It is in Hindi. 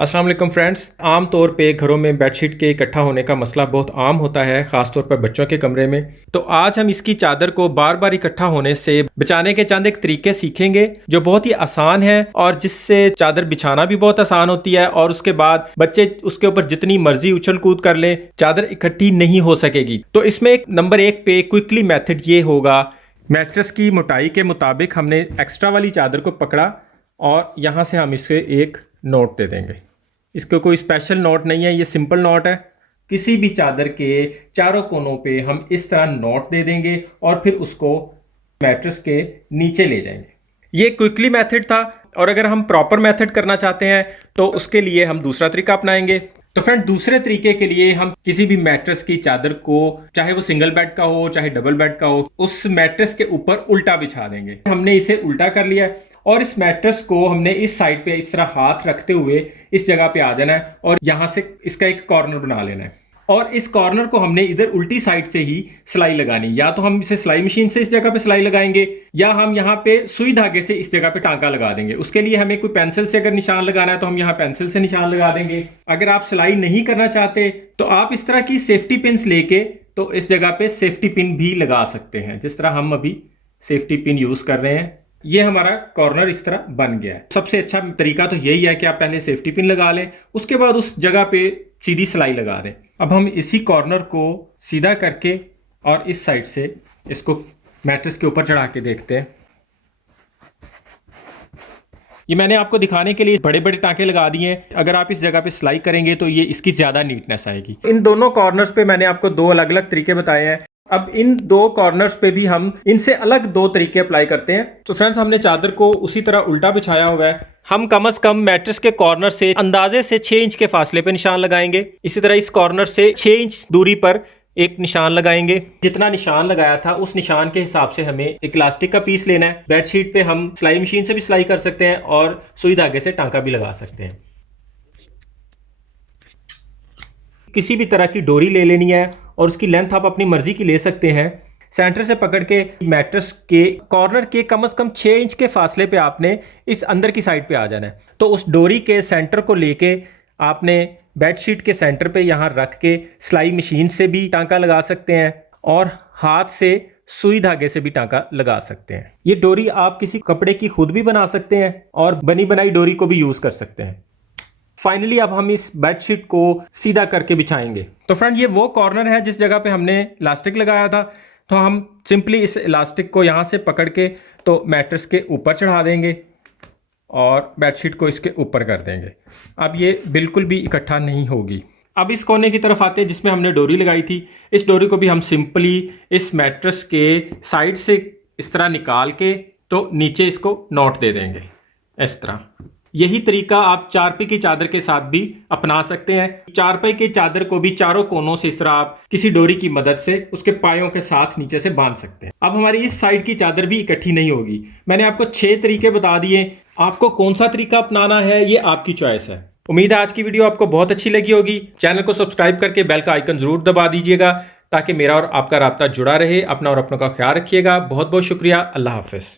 अस्सलाम वालेकुम फ्रेंड्स। आम तौर पे घरों में बेडशीट के इकट्ठा होने का मसला बहुत आम होता है, ख़ास तौर पर बच्चों के कमरे में। तो आज हम इसकी चादर को बार बार इकट्ठा होने से बचाने के चंद एक तरीके सीखेंगे जो बहुत ही आसान है और जिससे चादर बिछाना भी बहुत आसान होती है और उसके बाद बच्चे उसके ऊपर जितनी मर्जी उछल कूद कर ले, चादर इकट्ठी नहीं हो सकेगी। तो इसमें नंबर 1 पे क्विकली मेथड ये होगा, मैट्रेस की मोटाई के मुताबिक हमने एक्स्ट्रा वाली चादर को पकड़ा और यहाँ से हम इसे एक नोट दे देंगे। इसको कोई स्पेशल नोट नहीं है, ये सिंपल नोट है। किसी भी चादर के चारों कोनों पे हम इस तरह नोट दे देंगे और फिर उसको मैट्रेस के नीचे ले जाएंगे। ये क्विकली मेथड था और अगर हम प्रॉपर मेथड करना चाहते हैं तो उसके लिए हम दूसरा तरीका अपनाएंगे। तो फ्रेंड, दूसरे तरीके के लिए हम किसी भी मैट्रेस की चादर को, चाहे वो सिंगल बेड का हो चाहे डबल बेड का हो, उस मैट्रेस के ऊपर उल्टा बिछा देंगे। हमने इसे उल्टा कर लिया है और इस मैट्रेस को हमने इस साइड पे इस तरह हाथ रखते हुए इस जगह पे आ जाना है और यहां से इसका एक कॉर्नर बना लेना है और इस कॉर्नर को हमने इधर उल्टी साइड से ही सिलाई लगानी। या तो हम इसे सिलाई मशीन से इस जगह पे सिलाई लगाएंगे या हम यहाँ पे सुई धागे से इस जगह पे टांका लगा देंगे। उसके लिए हमें कोई पेंसिल से अगर निशान लगाना है तो हम यहाँ पेंसिल से निशान लगा देंगे। अगर आप सिलाई नहीं करना चाहते तो आप इस तरह की सेफ्टी पिन्स लेके तो इस जगह पे सेफ्टी पिन भी लगा सकते हैं, जिस तरह हम अभी सेफ्टी पिन यूज कर रहे हैं। ये हमारा कॉर्नर इस तरह बन गया है। सबसे अच्छा तरीका तो यही है कि आप पहले सेफ्टी पिन लगा लें, उसके बाद उस जगह पे सीधी सिलाई लगा दें। अब हम इसी कॉर्नर को सीधा करके और इस साइड से इसको मैट्रेस के ऊपर चढ़ा के देखते हैं। ये मैंने आपको दिखाने के लिए बड़े बड़े टांके लगा दिए हैं। अगर आप इस जगह पे सिलाई करेंगे तो ये इसकी ज्यादा नीटनेस आएगी। इन दोनों कॉर्नर्स पे मैंने आपको दो अलग अलग तरीके बताए हैं। अब इन दो कॉर्नर्स पे भी हम इनसे अलग दो तरीके अप्लाई करते हैं। तो फ्रेंड्स, हमने चादर को उसी तरह उल्टा बिछाया हुआ है। हम कम से कम मैट्रेस के कॉर्नर से अंदाजे से 6 इंच के फासले पे निशान लगाएंगे। इसी तरह इस कॉर्नर से 6 इंच दूरी पर एक निशान लगाएंगे। जितना निशान लगाया था उस निशान के हिसाब से हमें एक इलास्टिक का पीस लेना है। बेडशीट पे हम सिलाई मशीन से भी सिलाई कर सकते हैं और सुई धागे से टांका भी लगा सकते हैं। किसी भी तरह की डोरी ले लेनी है और उसकी लेंथ आप अपनी मर्जी की ले सकते हैं। सेंटर से पकड़ के मैट्रेस के कॉर्नर के कम से कम 6 इंच के फासले पे आपने इस अंदर की साइड पे आ जाना है। तो उस डोरी के सेंटर को लेके आपने बेडशीट के सेंटर पे यहाँ रख के सिलाई मशीन से भी टांका लगा सकते हैं और हाथ से सुई धागे से भी टांका लगा सकते हैं। ये डोरी आप किसी कपड़े की खुद भी बना सकते हैं और बनी बनाई डोरी को भी यूज कर सकते हैं। फाइनली अब हम इस बेडशीट को सीधा करके बिछाएंगे। तो फ्रेंड, ये वो कॉर्नर है जिस जगह पे हमने इलास्टिक लगाया था। तो हम सिंपली इस इलास्टिक को यहाँ से पकड़ के तो मैट्रेस के ऊपर चढ़ा देंगे और बेडशीट को इसके ऊपर कर देंगे। अब ये बिल्कुल भी इकट्ठा नहीं होगी। अब इस कोने की तरफ आते हैं जिसमें हमने डोरी लगाई थी। इस डोरी को भी हम सिंपली इस मैट्रेस के साइड से इस तरह निकाल के तो नीचे इसको नोट दे देंगे इस तरह। यही तरीका आप चारपाई की चादर के साथ भी अपना सकते हैं। चारपाई की चादर को भी चारों कोनों से इस तरह आप किसी डोरी की मदद से उसके पायों के साथ नीचे से बांध सकते हैं। अब हमारी इस साइड की चादर भी इकट्ठी नहीं होगी। मैंने आपको 6 तरीके बता दिए। आपको कौन सा तरीका अपनाना है ये आपकी चॉइस है। उम्मीद है आज की वीडियो आपको बहुत अच्छी लगी होगी। चैनल को सब्सक्राइब करके बेल का आइकन जरूर दबा दीजिएगा ताकि मेरा और आपका राब्ता जुड़ा रहे। अपना और अपनों का ख्याल रखिएगा। बहुत बहुत शुक्रिया। अल्लाह हाफिज।